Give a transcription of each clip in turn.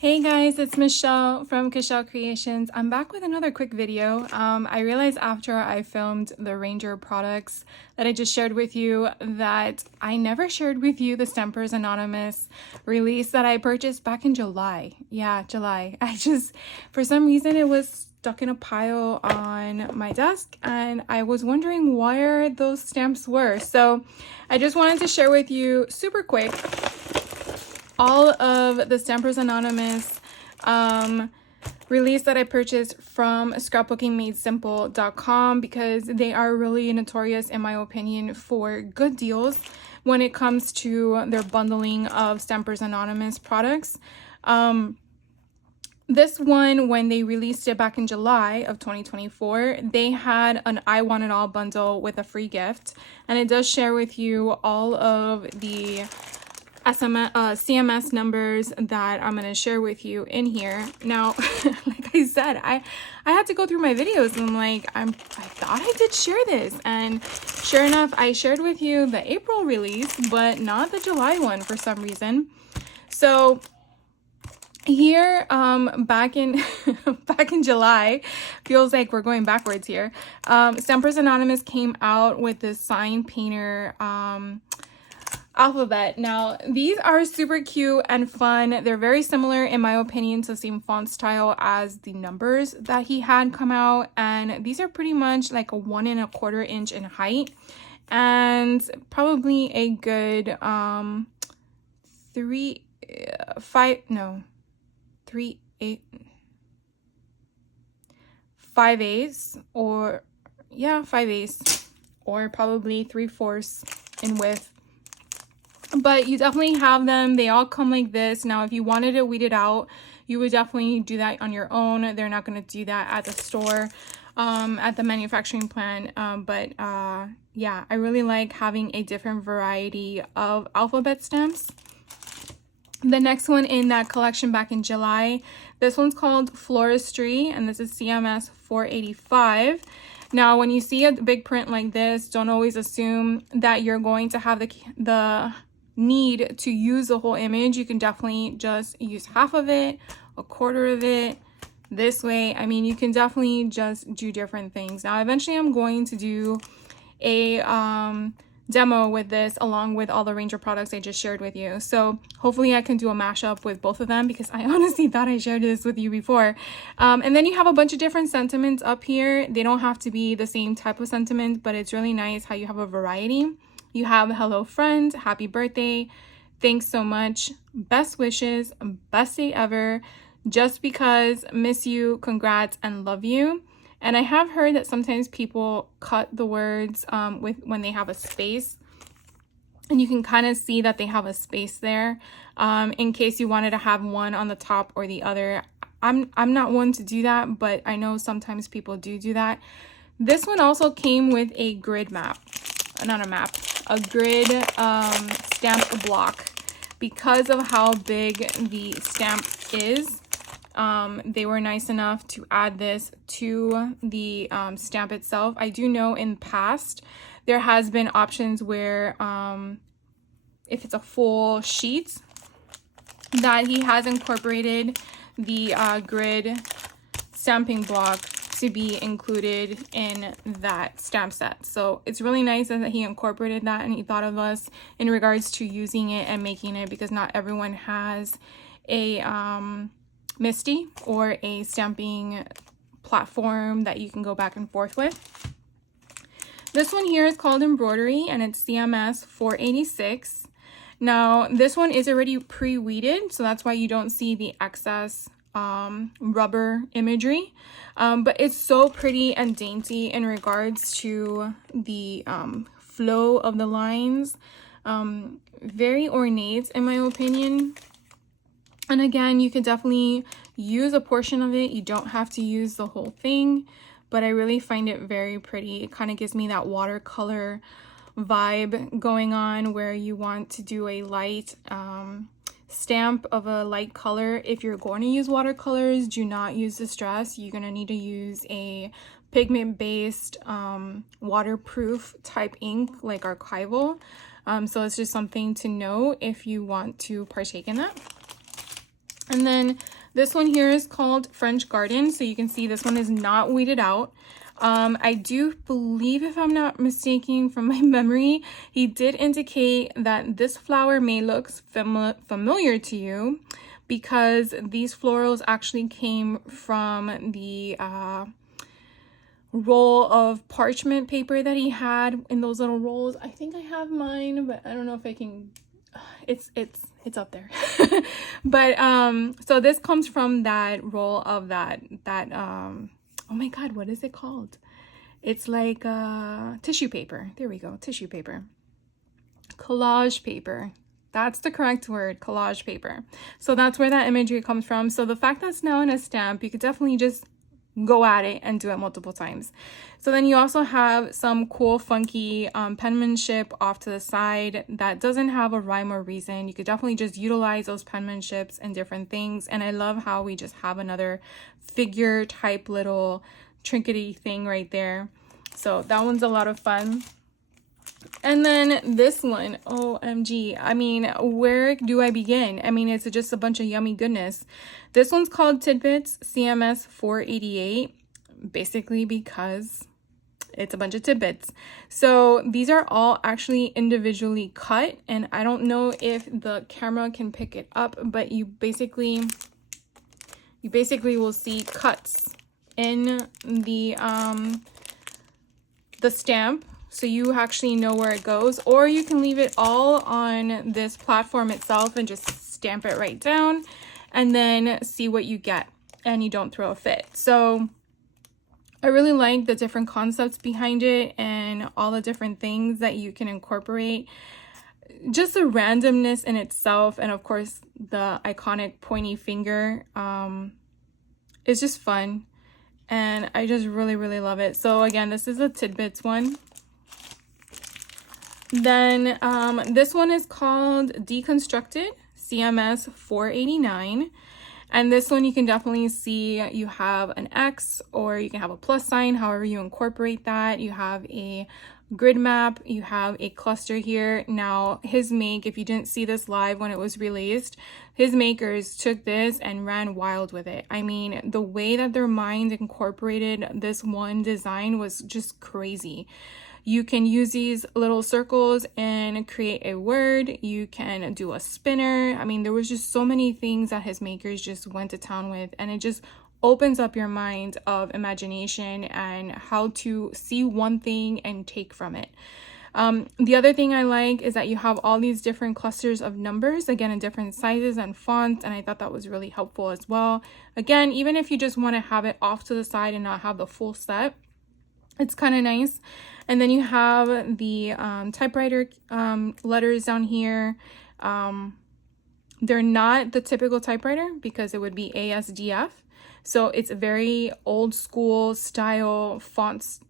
Hey guys, it's Michelle from Kashelle Creations. I'm back with another quick video. I realized after I filmed the Ranger products that I just shared with you that I never shared with you the Stampers Anonymous release that I purchased back in July. Yeah, July. For some reason, it was stuck in a pile on my desk and I was wondering where those stamps were. So I just wanted to share with you super quick all of the Stampers Anonymous release that I purchased from scrapbookingmadesimple.com because they are really notorious, in my opinion, for good deals when it comes to their bundling of Stampers Anonymous products. This one, when they released it back in July of 2024, they had an I Want It All bundle with a free gift. And it does share with you all of the CMS numbers that I'm going to share with you in here. Now, like I said, I had to go through my videos and I thought I did share this. And sure enough, I shared with you the April release, but not the July one for some reason. So here, back in July, feels like we're going backwards here. Stampers Anonymous came out with this sign painter, alphabet. Now, these are super cute and fun. They're very similar, in my opinion, to the same font style as the numbers that he had come out. And these are pretty much like a 1 1/4 inch in height and probably a good 5/8 or 5/8 or probably 3/4 in width. But you definitely have them. They all come like this. Now, if you wanted to weed it out, you would definitely do that on your own. They're not going to do that at the store, at the manufacturing plant. Yeah, I really like having a different variety of alphabet stamps. The next one in that collection back in July, this one's called Floristry, and this is CMS 485. Now, when you see a big print like this, don't always assume that you're going to have the need to use the whole image. You can definitely just use half of it, a quarter of it, this way. I mean, you can definitely just do different things. Now, eventually I'm going to do a demo with this along with all the Ranger products I just shared with you. So hopefully I can do a mashup with both of them because I honestly thought I shared this with you before. And then you have a bunch of different sentiments up here. They don't have to be the same type of sentiment, but it's really nice how you have a variety. You have hello friend, happy birthday, thanks so much, best wishes, best day ever, just because, miss you, congrats, and love you. And I have heard that sometimes people cut the words when they have a space, and you can kind of see that they have a space there in case you wanted to have one on the top or the other. I'm not one to do that, but I know sometimes people do that. This one also came with a grid map, not a map, a grid stamp block. Because of how big the stamp is, they were nice enough to add this to the stamp itself. I do know in the past there has been options where if it's a full sheet that he has incorporated the grid stamping block to be included in that stamp set. So it's really nice that he incorporated that and he thought of us in regards to using it and making it, because not everyone has a MISTI or a stamping platform that you can go back and forth with. This one here is called Embroidery and it's CMS 486. Now this one is already pre-weeded, so that's why you don't see the excess rubber imagery, but it's so pretty and dainty in regards to the flow of the lines. Very ornate in my opinion. And again, you can definitely use a portion of it. You don't have to use the whole thing, but I really find it very pretty. It kind of gives me that watercolor vibe going on where you want to do a light stamp of a light color. If you're going to use watercolors, do not use Distress. You're going to need to use a pigment based waterproof type ink like Archival. So it's just something to know if you want to partake in that. And then this one here is called French Garden. So you can see this one is not weeded out. I do believe, if I'm not mistaken from my memory, he did indicate that this flower may look familiar to you because these florals actually came from the roll of parchment paper that he had in those little rolls. I think I have mine, but I don't know if I can. It's up there. But so this comes from that roll of that oh my god, what is it called? It's like tissue paper. There we go, tissue paper. Collage paper. That's the correct word, collage paper. So that's where that imagery comes from. So the fact that's now in a stamp, you could definitely just go at it and do it multiple times. So then you also have some cool funky penmanship off to the side that doesn't have a rhyme or reason. You could definitely just utilize those penmanships and different things. And I love how we just have another figure type little trinkety thing right there. So that one's a lot of fun. And then this one, OMG, I mean, where do I begin? I mean, it's just a bunch of yummy goodness. This one's called Tidbits CMS 488, basically because it's a bunch of tidbits. So these are all actually individually cut, and I don't know if the camera can pick it up, but you basically will see cuts in the stamp. So you actually know where it goes, or you can leave it all on this platform itself and just stamp it right down and then see what you get, and you don't throw a fit. So I really like the different concepts behind it and all the different things that you can incorporate. Just the randomness in itself, and of course the iconic pointy finger is just fun, and I just really love it. So again, this is a Tidbits one. Then this one is called Deconstructed CMS 489. And this one you can definitely see you have an X, or you can have a plus sign, however you incorporate that. You have a grid map, you have a cluster here. Now his make, if you didn't see this live when it was released, his makers took this and ran wild with it. I mean, the way that their mind incorporated this one design was just crazy. You can use these little circles and create a word. You can do a spinner. I mean, there was just so many things that his makers just went to town with, and it just opens up your mind of imagination and how to see one thing and take from it. The other thing I like is that you have all these different clusters of numbers, again, in different sizes and fonts, and I thought that was really helpful as well. Again, even if you just want to have it off to the side and not have the full set, it's kind of nice. And then you have the typewriter letters down here. They're not the typical typewriter because it would be ASDF. So it's a very old school style fonts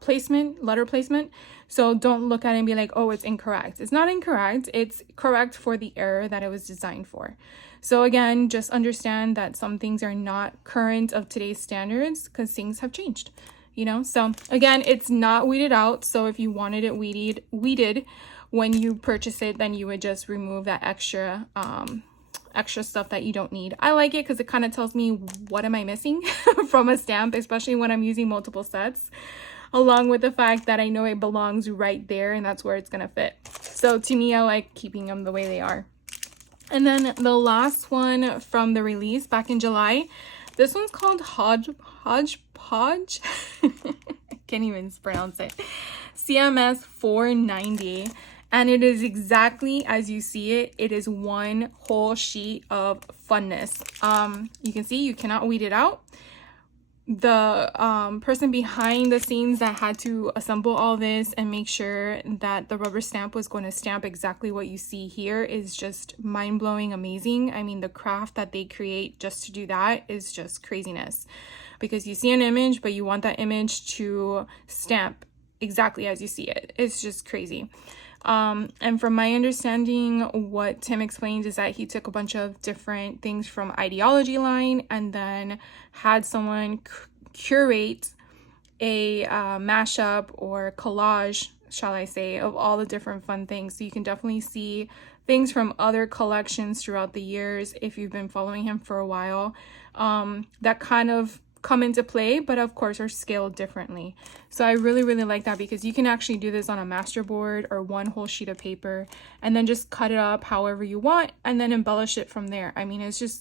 placement, letter placement. So don't look at it and be like, oh, it's incorrect. It's not incorrect. It's correct for the era that it was designed for. So again, just understand that some things are not current of today's standards because things have changed. You know, so again, it's not weeded out. So if you wanted it weeded when you purchase it, then you would just remove that extra stuff that you don't need. I like it because it kind of tells me what am I missing from a stamp, especially when I'm using multiple sets, along with the fact that I know it belongs right there and that's where it's gonna fit. So to me, I like keeping them the way they are. And then the last one from the release back in July, this one's called Hodgepodge. I can't even pronounce it. CMS 490. And it is exactly as you see it. It is one whole sheet of funness. You can see you cannot weed it out. The person behind the scenes that had to assemble all this and make sure that the rubber stamp was going to stamp exactly what you see here is just mind-blowing amazing. I mean, the craft that they create just to do that is just craziness, because you see an image but you want that image to stamp exactly as you see it. It's just crazy. And from my understanding, what Tim explains is that he took a bunch of different things from Ideology Line and then had someone curate a mashup or collage, shall I say, of all the different fun things. So you can definitely see things from other collections throughout the years, if you've been following him for a while, that kind of come into play, but of course are scaled differently. So I really like that, because you can actually do this on a master board or one whole sheet of paper and then just cut it up however you want and then embellish it from there. I mean, it's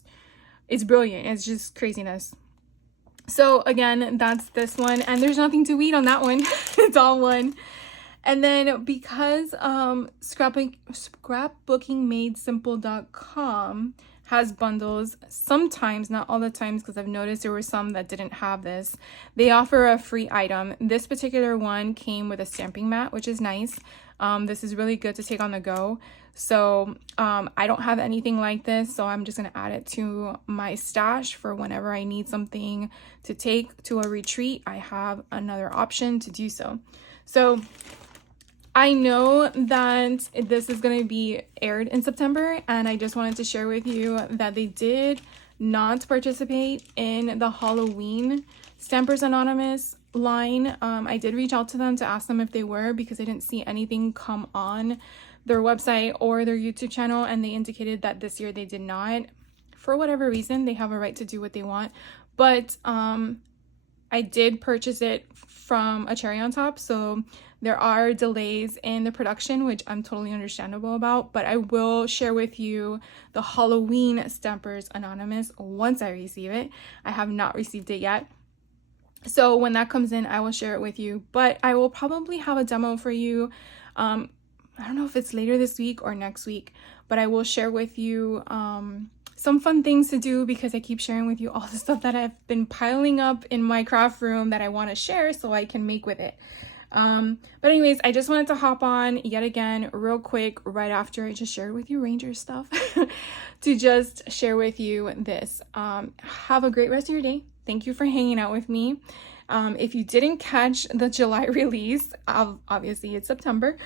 brilliant. It's just craziness. So again, that's this one, and there's nothing to eat on that one. It's all one. And then because scrapbookingmadesimple.com has bundles sometimes, not all the times, because I've noticed there were some that didn't have this, they offer a free item. This particular one came with a stamping mat, which is nice. This is really good to take on the go. So I don't have anything like this, so I'm just gonna add it to my stash for whenever I need something to take to a retreat. I have another option to do so. So I know that this is going to be aired in September, and I just wanted to share with you that they did not participate in the Halloween Stampers Anonymous line. I did reach out to them to ask them if they were, because I didn't see anything come on their website or their YouTube channel, and they indicated that this year they did not. For whatever reason, they have a right to do what they want, but I did purchase it from a cherry on top, so there are delays in the production, which I'm totally understandable about, but I will share with you the Halloween Stampers Anonymous once I receive it. I have not received it yet, so when that comes in, I will share it with you, but I will probably have a demo for you. I don't know if it's later this week or next week, but I will share with you some fun things to do, because I keep sharing with you all the stuff that I've been piling up in my craft room that I want to share so I can make with it. But anyways, I just wanted to hop on yet again real quick right after I just shared with you Ranger stuff to just share with you this. Have a great rest of your day. Thank you for hanging out with me. If you didn't catch the July release, obviously it's September,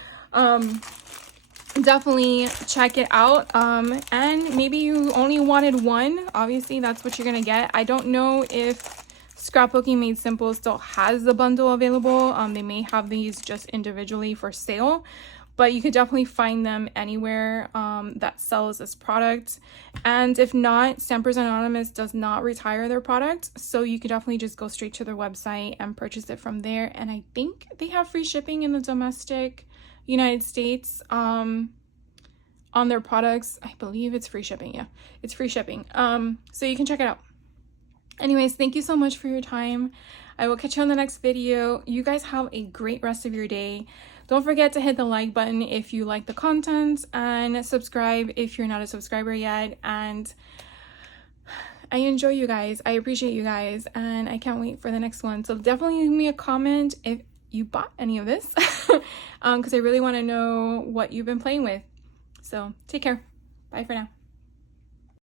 definitely check it out. And maybe you only wanted one, obviously that's what you're gonna get. I don't know if Scrapbooking Made Simple still has the bundle available. They may have these just individually for sale, but you could definitely find them anywhere that sells this product. And if not, Stampers Anonymous does not retire their product, so you could definitely just go straight to their website and purchase it from there. And I think they have free shipping in the domestic United States on their products. I believe it's free shipping. Yeah, it's free shipping. So you can check it out. Anyways, thank you so much for your time. I will catch you on the next video. You guys have a great rest of your day. Don't forget to hit the like button if you like the content, and subscribe if you're not a subscriber yet. And I enjoy you guys. I appreciate you guys, and I can't wait for the next one. So definitely leave me a comment if you bought any of this, because I really want to know what you've been playing with. So take care. Bye for now.